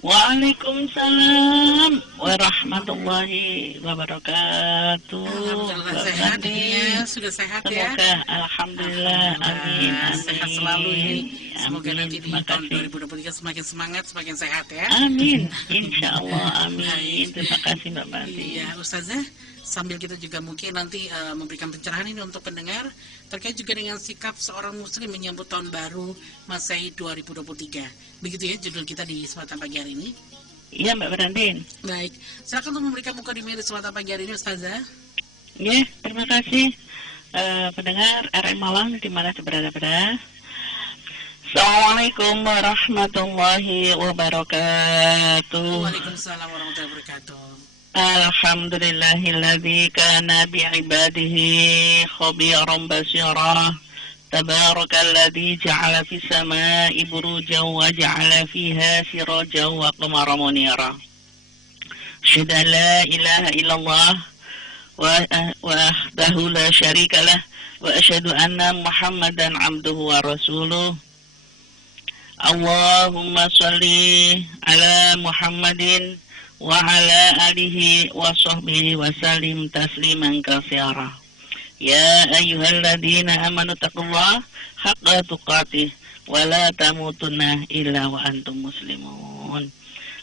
Waalaikumsalam warahmatullahi wabarakatuh. Alhamdulillah Mbak sehat Berarti ya, sudah sehat ya. semoga alhamdulillah, amin Alhamdulillah sehat selalu amin ini. Semoga amin. nanti di Terima tahun kasih. 2023 semakin semangat, semakin sehat ya. Amin, insya Allah, amin. Baik. Terima kasih Mbak Berarti. Iya, Ustazah, sambil kita juga mungkin nanti memberikan pencerahan ini untuk pendengar terkait juga dengan sikap seorang muslim menyambut tahun baru Masehi 2023. Begitu ya judul kita di kesempatan pagi hari ini. Iya Mbak Berarti. Baik, silakan untuk memberikan muka di media kesempatan pagi hari ini Ustazah. Ya, terima kasih pendengar RM Malang di mana berada. Assalamualaikum warahmatullahi wabarakatuh. Waalaikumsalam warahmatullahi wabarakatuh. Alhamdulillahilladzi kana bi'ibadihi khabiran basira. Tabarakalladzi ja'ala fis samaa'i burujan wa ja'ala fiha sirajan wa qamaran munira. Asyhadu an la ilaha illallah wahdahu la syarikalah wa asyhadu anna Muhammadan abduhu wa rasuluh. Allahumma shalli ala Muhammadin wa ala alihi wa sahbihi wa sallim tasliman katsira. Ya ayyuhalladzina amanu taqullaha haqqa tuqatih wa la tamutunna illa wa antum muslimun.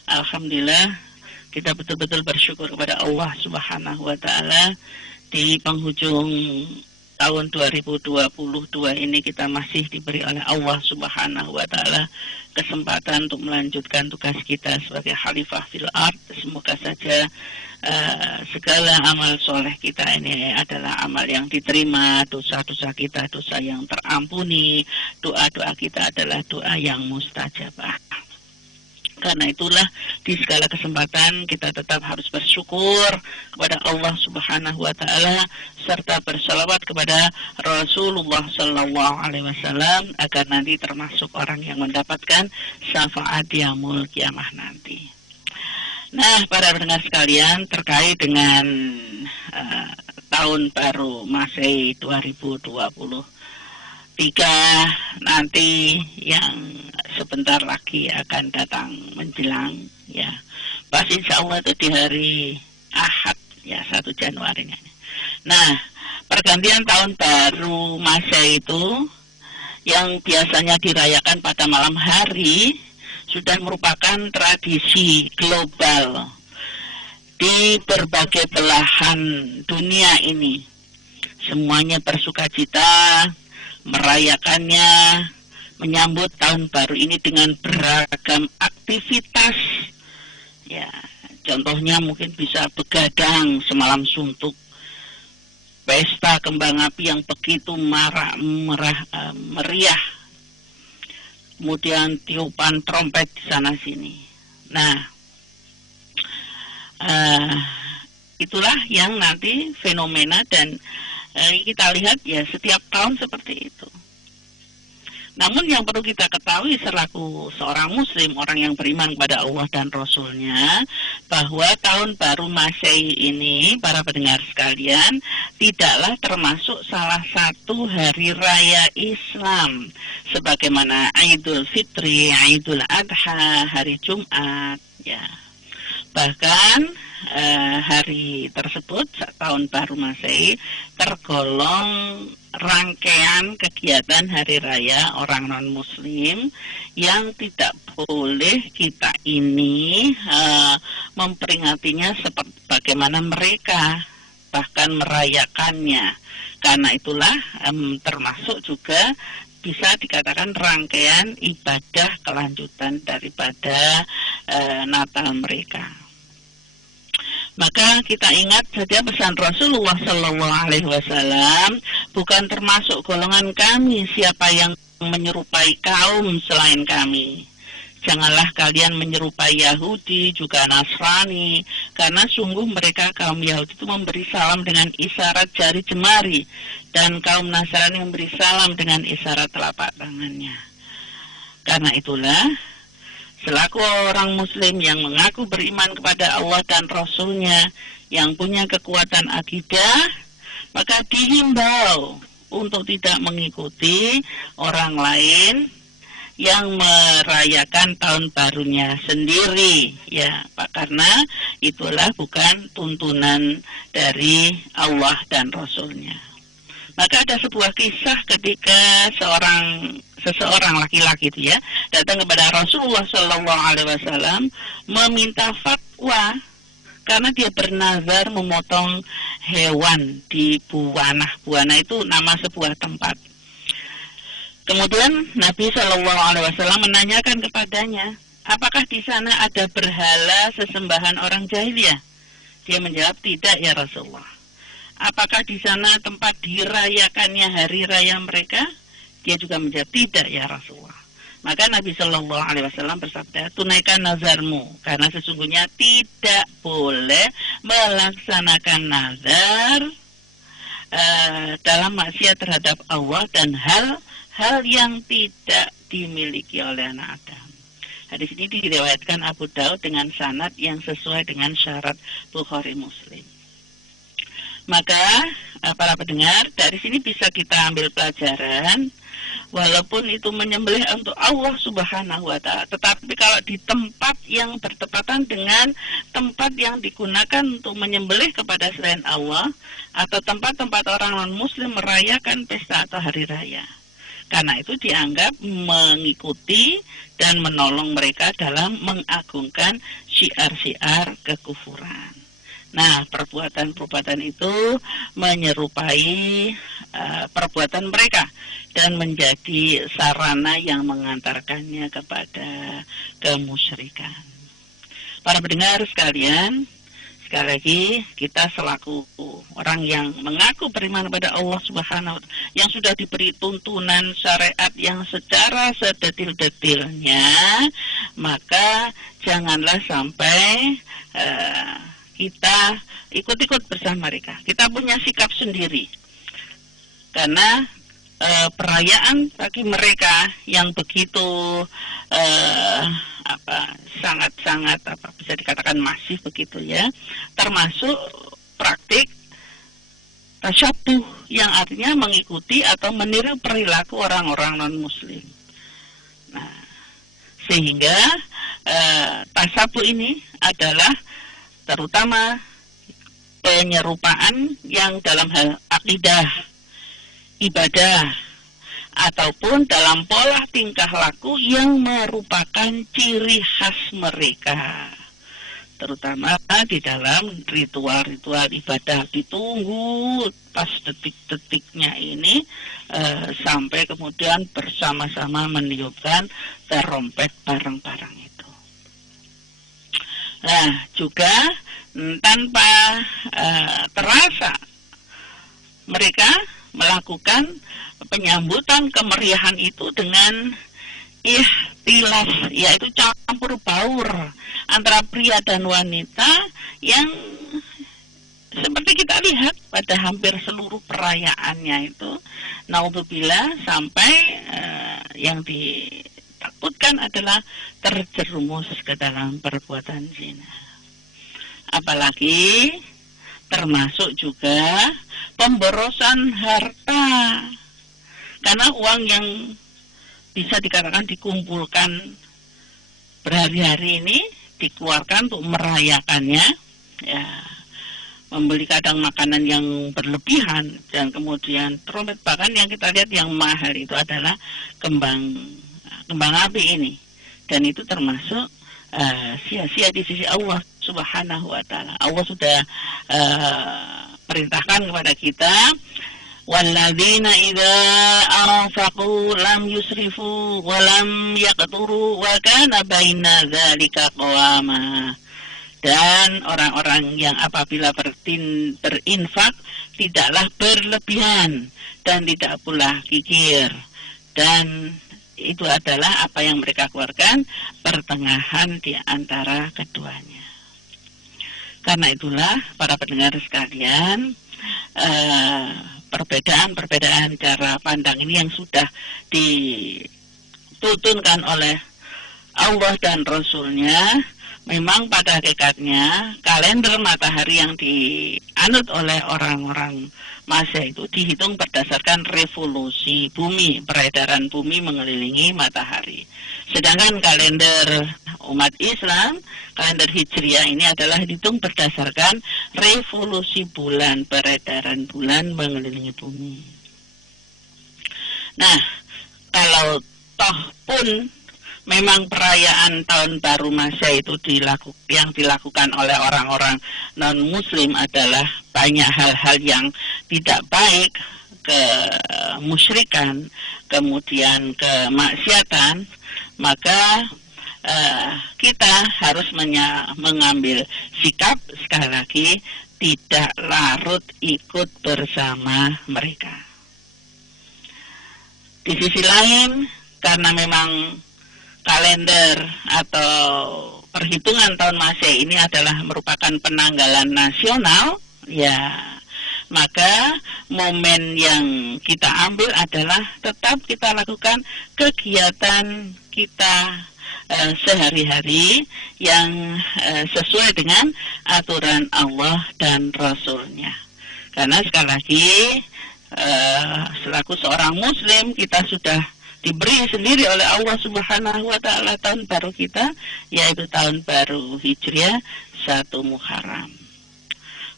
Alhamdulillah, kita betul-betul bersyukur kepada Allah Subhanahu wa taala di penghujung tahun 2022 ini kita masih diberi oleh Allah Subhanahu wa taala kesempatan untuk melanjutkan tugas kita sebagai khalifah fil ard. Semoga saja segala amal soleh kita ini adalah amal yang diterima, dosa-dosa kita dosa yang terampuni, doa-doa kita adalah doa yang mustajabah. Karena itulah di segala kesempatan kita tetap harus bersyukur kepada Allah Subhanahu wa taala serta bersalawat kepada Rasulullah sallallahu alaihi wasallam agar nanti termasuk orang yang mendapatkan syafaat yaumul kiamah nanti. Nah, para pendengar sekalian, terkait dengan tahun baru Masehi 2023 nanti yang sebentar lagi akan datang menjelang ya. Pas insya Allah itu di hari Ahad ya 1 Januari. Nah, pergantian tahun baru Masehi itu yang biasanya dirayakan pada malam hari sudah merupakan tradisi global di berbagai belahan dunia ini. Semuanya bersukacita merayakannya, menyambut tahun baru ini dengan beragam aktivitas. Ya, contohnya mungkin bisa begadang semalam suntuk, pesta kembang api yang begitu meriah, kemudian tiupan trompet di sana sini. Nah, itulah yang nanti fenomena dan kita lihat ya setiap tahun seperti itu. Namun yang perlu kita ketahui selaku seorang muslim, orang yang beriman kepada Allah dan Rasulnya, bahwa tahun baru Masehi ini, para pendengar sekalian, tidaklah termasuk salah satu hari raya Islam, sebagaimana Idul Fitri, Idul Adha, hari Jumat, ya. Bahkan hari tersebut, tahun baru Masehi, tergolong rangkaian kegiatan hari raya orang non-muslim yang tidak boleh kita ini memperingatinya seperti bagaimana mereka bahkan merayakannya. Karena itulah termasuk juga bisa dikatakan rangkaian ibadah kelanjutan daripada Natal mereka. Maka kita ingat saja pesan Rasulullah Sallallahu Alaihi Wasallam, bukan termasuk golongan kami siapa yang menyerupai kaum selain kami. Janganlah kalian menyerupai Yahudi juga Nasrani, karena sungguh mereka kaum Yahudi itu memberi salam dengan isyarat jari jemari, dan kaum Nasrani memberi salam dengan isyarat telapak tangannya. Karena itulah, selaku orang muslim yang mengaku beriman kepada Allah dan Rasulnya, yang punya kekuatan akidah, maka dihimbau untuk tidak mengikuti orang lain yang merayakan tahun barunya sendiri, ya Pak, karena itulah bukan tuntunan dari Allah dan Rasulnya. Maka ada sebuah kisah ketika seseorang laki-laki itu ya datang kepada Rasulullah SAW meminta fatwa karena dia bernazar memotong hewan di Buwana. Buwana itu nama sebuah tempat. Kemudian Nabi SAW menanyakan kepadanya, apakah di sana ada berhala sesembahan orang jahiliyah? Dia menjawab, tidak ya Rasulullah. Apakah di sana tempat dirayakannya hari raya mereka? Dia juga menjawab, tidak ya Rasulullah. Maka Nabi SAW bersabda, tunaikan nazarmu, karena sesungguhnya tidak boleh melaksanakan nazar dalam maksiat terhadap Allah dan hal yang tidak dimiliki oleh anak Adam. Hadis ini diriwayatkan Abu Daud dengan sanad yang sesuai dengan syarat Bukhari Muslim. Maka para pendengar, dari sini bisa kita ambil pelajaran, walaupun itu menyembelih untuk Allah Subhanahu wa Ta'ala, tetapi kalau di tempat yang bertepatan dengan tempat yang digunakan untuk menyembelih kepada selain Allah, atau tempat-tempat orang non-muslim merayakan pesta atau hari raya, karena itu dianggap mengikuti dan menolong mereka dalam mengagungkan syiar-syiar kekufuran. Nah, perbuatan-perbuatan itu menyerupai perbuatan mereka dan menjadi sarana yang mengantarkannya kepada kemusyrikan. Para pendengar sekalian, sekali lagi kita selaku orang yang mengaku beriman kepada Allah Subhanahu wa Ta'ala, yang sudah diberi tuntunan syariat yang secara sedetil-detilnya, maka janganlah sampai kita ikut-ikut bersama mereka. Kita punya sikap sendiri. Karena perayaan bagi mereka yang begitu sangat-sangat bisa dikatakan masif begitu ya, termasuk praktik tasyabuh yang artinya mengikuti atau meniru perilaku orang-orang non-muslim. Nah, sehingga tasyabuh ini adalah terutama penyerupaan yang dalam hal akidah, ibadah, ataupun dalam pola tingkah laku yang merupakan ciri khas mereka, terutama di dalam ritual-ritual ibadah. Ditunggu pas detik-detiknya ini sampai kemudian bersama-sama meniupkan terompet bareng-bareng itu. Nah, juga tanpa terasa mereka melakukan penyambutan kemeriahan itu dengan ikhtilaf, yaitu campur baur antara pria dan wanita yang seperti kita lihat pada hampir seluruh perayaannya itu, naudzubillah, sampai yang ditakutkan adalah terjerumus ke dalam perbuatan zina. Apalagi termasuk juga pemborosan harta, karena uang yang bisa dikatakan dikumpulkan berhari-hari ini dikeluarkan untuk merayakannya, ya, membeli kadang makanan yang berlebihan, dan kemudian trompet, bahkan yang kita lihat yang mahal itu adalah kembang api ini, dan itu termasuk sia-sia di sisi Allah Subhanahu wa Ta'ala. Allah sudah perintahkan kepada kita, walladzina idza anfaqu lam yusrifu wa lam yaqturu wa kana baina dzalika qawama. Dan orang-orang yang apabila berinfak tidaklah berlebihan dan tidak pula kikir, dan itu adalah apa yang mereka keluarkan pertengahan di antara keduanya. Karena itulah para pendengar sekalian, perbedaan cara pandang ini yang sudah ditutunkan oleh Allah dan Rasulnya, memang pada hakikatnya kalender matahari yang dianut oleh orang-orang Masehi itu dihitung berdasarkan revolusi bumi, peredaran bumi mengelilingi matahari. Sedangkan kalender umat Islam, kalender Hijriah ini adalah dihitung berdasarkan revolusi bulan, peredaran bulan mengelilingi bumi. Nah, kalau toh pun memang perayaan tahun baru Masehi itu yang dilakukan oleh orang-orang non-muslim adalah banyak hal-hal yang tidak baik, kemusyrikan, kemudian kemaksiatan, maka kita harus mengambil sikap, sekali lagi, tidak larut ikut bersama mereka. Di sisi lain, karena memang kalender atau perhitungan tahun Masehi ini adalah merupakan penanggalan nasional, ya, maka momen yang kita ambil adalah tetap kita lakukan kegiatan kita sehari-hari yang sesuai dengan aturan Allah dan Rasulnya. Karena sekali lagi, selaku seorang Muslim, kita sudah diberi sendiri oleh Allah Subhanahu wa Ta'ala tahun baru kita, yaitu tahun baru Hijriah 1 Muharram.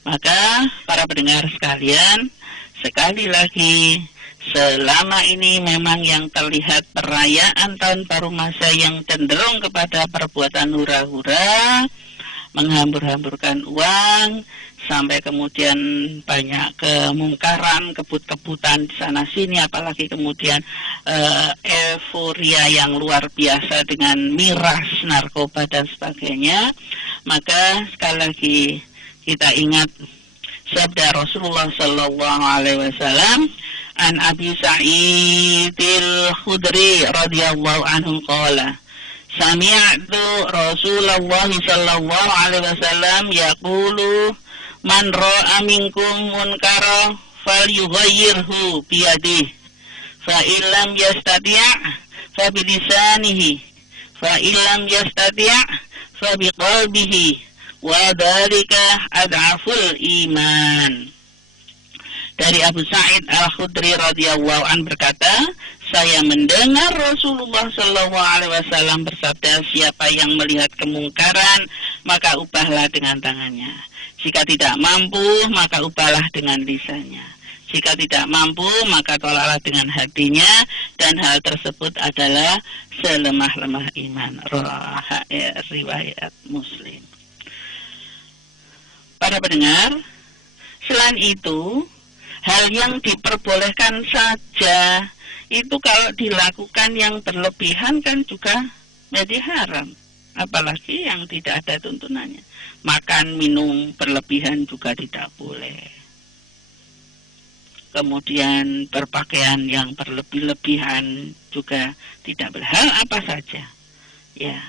Maka para pendengar sekalian, sekali lagi, selama ini memang yang terlihat perayaan tahun baru Masehi yang cenderung kepada perbuatan hura-hura, menghambur-hamburkan uang, sampai kemudian banyak kemungkaran, kebut-kebutan di sana sini, apalagi kemudian euforia yang luar biasa dengan miras, narkoba dan sebagainya. Maka sekali lagi kita ingat sabda Rasulullah sallallahu alaihi wasallam, an Abi Sa'idil Khudri radhiyallahu anhu qala, sami'tu Rasulullah sallallahu alaihi wasallam yaqulu, man ra'a minkum munkara falyughayyirhu biyadihi, fa illam yastati' fa bilisanihi, fa illam yastati' fa biqalbihi, wa dzalika ad'aful iman. Dari Abu Sa'id Al-Khudri radhiyallahu an berkata, saya mendengar Rasulullah sallallahu alaihi wasallam bersabda, siapa yang melihat kemungkaran, maka ubahlah dengan tangannya. Jika tidak mampu, maka ubahlah dengan lisannya. Jika tidak mampu, maka tolaklah dengan hatinya, dan hal tersebut adalah selemah-lemah iman. Riwayat Muslim. Para pendengar, selain itu, hal yang diperbolehkan saja itu kalau dilakukan yang berlebihan kan juga jadi haram. Apalagi yang tidak ada tuntunannya. Makan, minum berlebihan juga tidak boleh. Kemudian berpakaian yang berlebih-lebihan juga tidak boleh. Hal apa saja. Ya.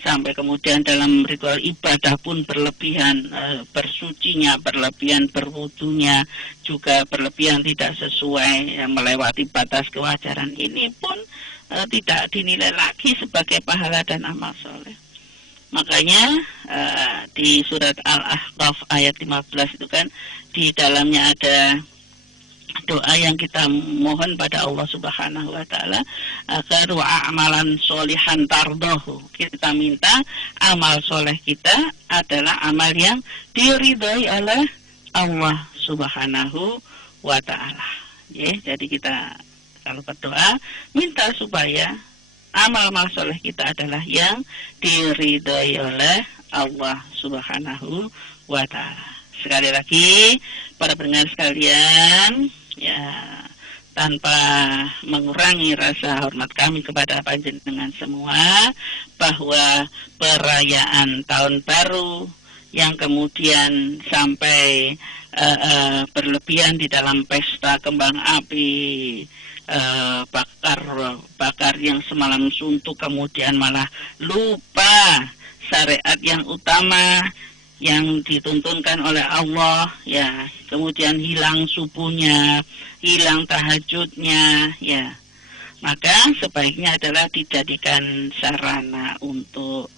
Sampai kemudian dalam ritual ibadah pun berlebihan, bersucinya berlebihan, berwudunya juga berlebihan, tidak sesuai, melewati batas kewajaran. Ini pun tidak dinilai lagi sebagai pahala dan amal soleh. Makanya di surat Al-Ahqaf ayat 15 itu kan di dalamnya ada doa yang kita mohon pada Allah Subhanahu wa Ta'ala agar wa amalan solihan tardohu. Kita minta amal soleh kita adalah amal yang diridhai oleh Allah Subhanahu wa Ta'ala. Ya, jadi kita kalau berdoa minta supaya amal-amal soleh kita adalah yang diridhai oleh Allah Subhanahu wa Ta'ala. Sekali lagi, para pendengar sekalian, ya, tanpa mengurangi rasa hormat kami kepada panjenengan semua, bahwa perayaan tahun baru yang kemudian sampai berlebihan di dalam pesta kembang api, bakar yang semalam suntuk, kemudian malah lupa syariat yang utama yang dituntunkan oleh Allah, ya, kemudian hilang subuhnya, hilang tahajudnya, ya, Maka sebaiknya adalah dijadikan sarana untuk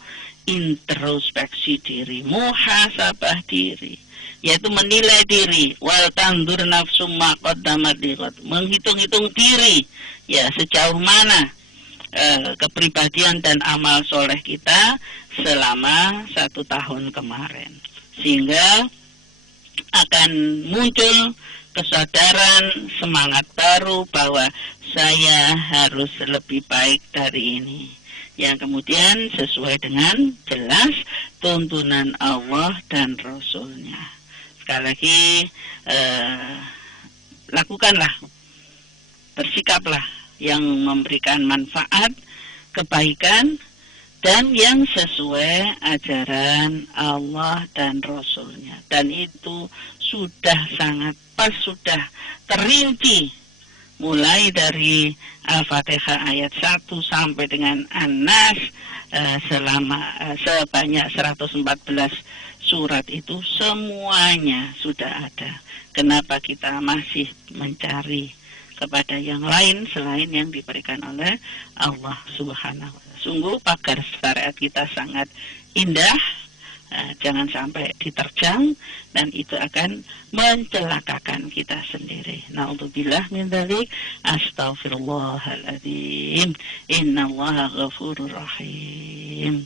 introspeksi diri, muhasabah diri, yaitu menilai diri, wal tandur nafsu ma qaddamat lighad, menghitung-hitung diri, ya sejauh mana kepribadian dan amal soleh kita selama 1 tahun kemarin, sehingga akan muncul kesadaran, semangat baru bahwa saya harus lebih baik dari ini, yang kemudian sesuai dengan jelas tuntunan Allah dan Rasulnya. Sekali lagi, lakukanlah, bersikaplah yang memberikan manfaat, kebaikan, dan yang sesuai ajaran Allah dan Rasulnya. Dan itu sudah sangat pas, sudah terinci mulai dari Al-Fatihah ayat 1 sampai dengan An-Nas, sebanyak 114 surat itu semuanya sudah ada. Kenapa kita masih mencari kepada yang lain selain yang diberikan oleh Allah Subhanahu wa Ta'ala? Sungguh pagar syariat kita sangat indah, jangan sampai diterjang, dan itu akan mencelakakan kita sendiri. Na'udzubillah min dzalik, astaghfirullahaladzim, innallaha ghafurur rahim.